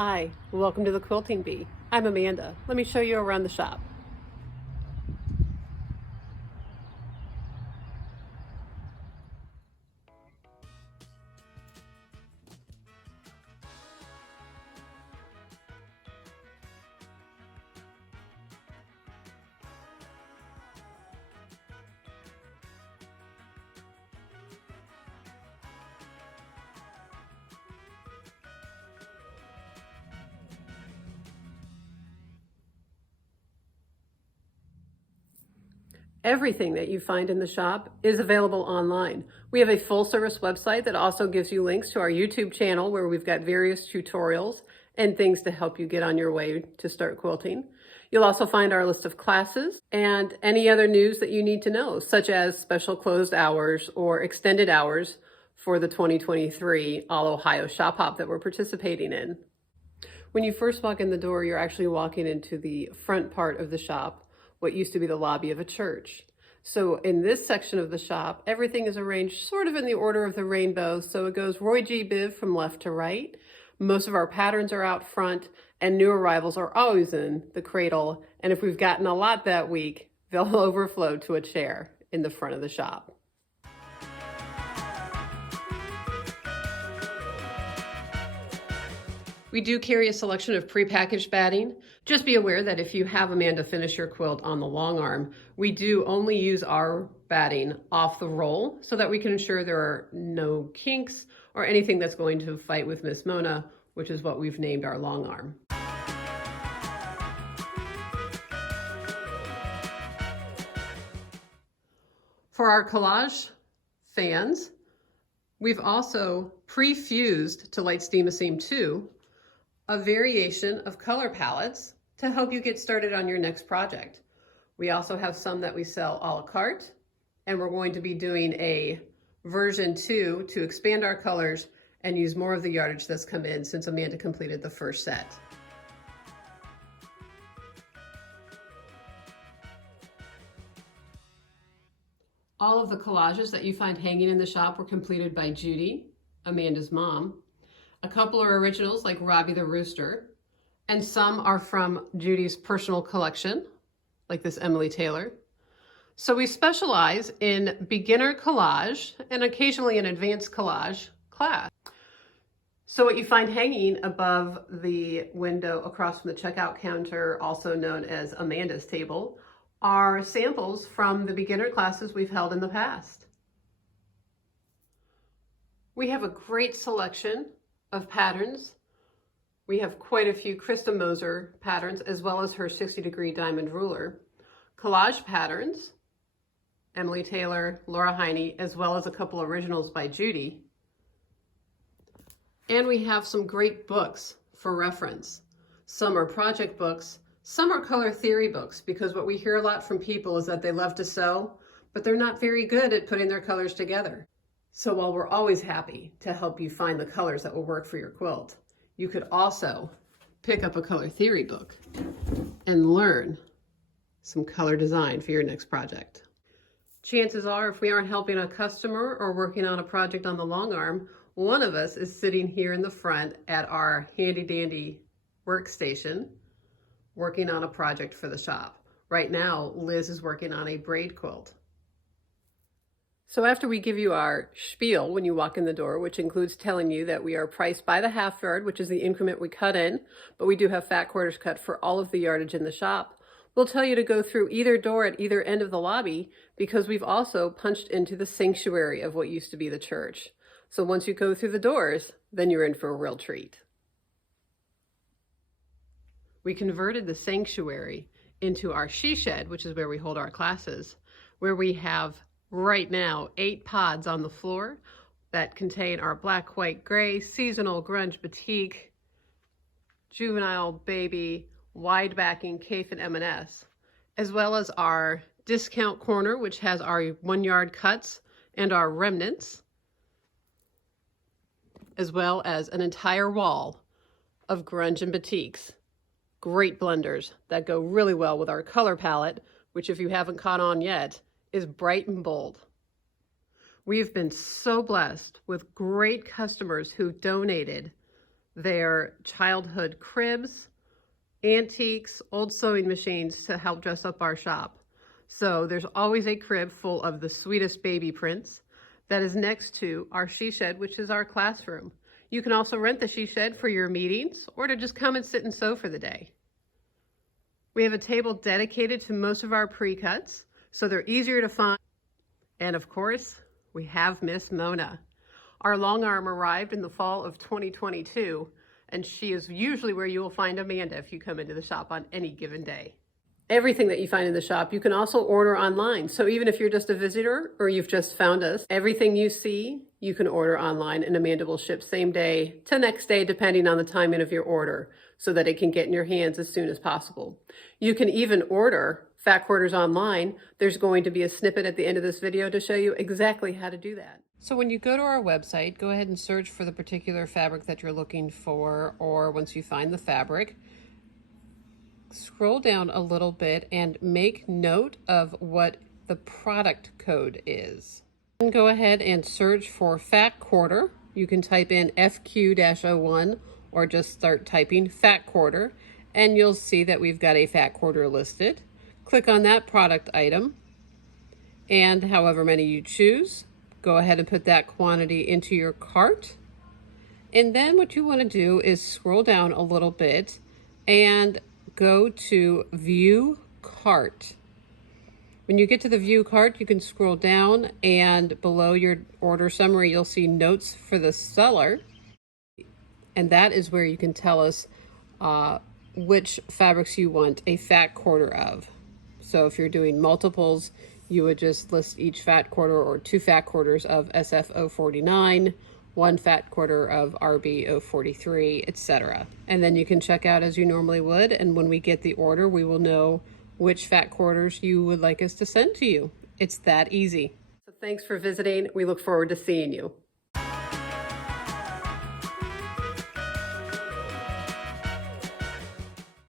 Hi, welcome to the Quilting Bee. I'm Amanda. Let me show you around the shop. Everything that you find in the shop is available online. We have a full service website that also gives you links to our YouTube channel where we've got various tutorials and things to help you get on your way to start quilting. You'll also find our list of classes and any other news that you need to know, such as special closed hours or extended hours for the 2023 All Ohio Shop Hop that we're participating in. When you first walk in the door, you're actually walking into the front part of the shop, what used to be the lobby of a church. So in this section of the shop, everything is arranged sort of in the order of the rainbow. So it goes Roy G. Biv from left to right. Most of our patterns are out front and new arrivals are always in the cradle. And if we've gotten a lot that week, they'll overflow to a chair in the front of the shop. We do carry a selection of prepackaged batting. Just be aware that if you have Amanda finish your quilt on the long arm, we do only use our batting off the roll so that we can ensure there are no kinks or anything that's going to fight with Miss Mona, which is what we've named our long arm. For our collage fans, we've also pre-fused to Light Steam-A-Seam 2 a variation of color palettes to help you get started on your next project. We also have some that we sell a la carte, and we're going to be doing a version 2 to expand our colors and use more of the yardage that's come in since Amanda completed the first set. All of the collages that you find hanging in the shop were completed by Judy, Amanda's mom. A couple are originals like Robbie the Rooster, and some are from Judy's personal collection, like this Emily Taylor. So we specialize in beginner collage and occasionally an advanced collage class. So what you find hanging above the window across from the checkout counter, also known as Amanda's table, are samples from the beginner classes we've held in the past. We have a great selection of patterns. We have quite a few Krista Moser patterns, as well as her 60-degree diamond ruler. Collage patterns, Emily Taylor, Laura Heine, as well as a couple originals by Judy. And we have some great books for reference. Some are project books, some are color theory books, because what we hear a lot from people is that they love to sew, but they're not very good at putting their colors together. So while we're always happy to help you find the colors that will work for your quilt, you could also pick up a color theory book and learn some color design for your next project. Chances are, if we aren't helping a customer or working on a project on the long arm, one of us is sitting here in the front at our handy dandy workstation working on a project for the shop. Right now, Liz is working on a braid quilt. So after we give you our spiel when you walk in the door, which includes telling you that we are priced by the half yard, which is the increment we cut in, but we do have fat quarters cut for all of the yardage in the shop, we'll tell you to go through either door at either end of the lobby because we've also punched into the sanctuary of what used to be the church. So once you go through the doors, then you're in for a real treat. We converted the sanctuary into our she shed, which is where we hold our classes, where we have right now 8 pods on the floor that contain our black, white, gray, seasonal, grunge, batik, juvenile, baby, wide backing, Cafe and M&S, as well as our discount corner, which has our 1 yard cuts and our remnants, as well as an entire wall of grunge and batiks. Great blenders that go really well with our color palette, which if you haven't caught on yet, is bright and bold. We've been so blessed with great customers who donated their childhood cribs, antiques, old sewing machines to help dress up our shop. So there's always a crib full of the sweetest baby prints that is next to our she shed, which is our classroom. You can also rent the she shed for your meetings or to just come and sit and sew for the day. We have a table dedicated to most of our pre-cuts, so they're easier to find. And of course, we have Miss Mona. Our long arm arrived in the fall of 2022, and she is usually where you will find Amanda if you come into the shop on any given day. Everything that you find in the shop, you can also order online. So even if you're just a visitor or you've just found us, everything you see, you can order online, and Amanda will ship same day to next day, depending on the timing of your order, so that it can get in your hands as soon as possible. You can even order fat quarters online. There's going to be a snippet at the end of this video to show you exactly how to do that. So when you go to our website, go ahead and search for the particular fabric that you're looking for, or once you find the fabric, scroll down a little bit and make note of what the product code is. And go ahead and search for fat quarter. You can type in FQ-01 or just start typing fat quarter, and you'll see that we've got a fat quarter listed. Click on that product item, and however many you choose, go ahead and put that quantity into your cart. And then what you want to do is scroll down a little bit and go to View Cart. When you get to the View Cart, you can scroll down, and below your order summary, you'll see Notes for the Seller. And that is where you can tell us which fabrics you want a fat quarter of. So if you're doing multiples, you would just list each fat quarter or 2 fat quarters of SF049, 1 fat quarter of RB043, etc. And then you can check out as you normally would, and when we get the order, we will know which fat quarters you would like us to send to you. It's that easy. So thanks for visiting. We look forward to seeing you.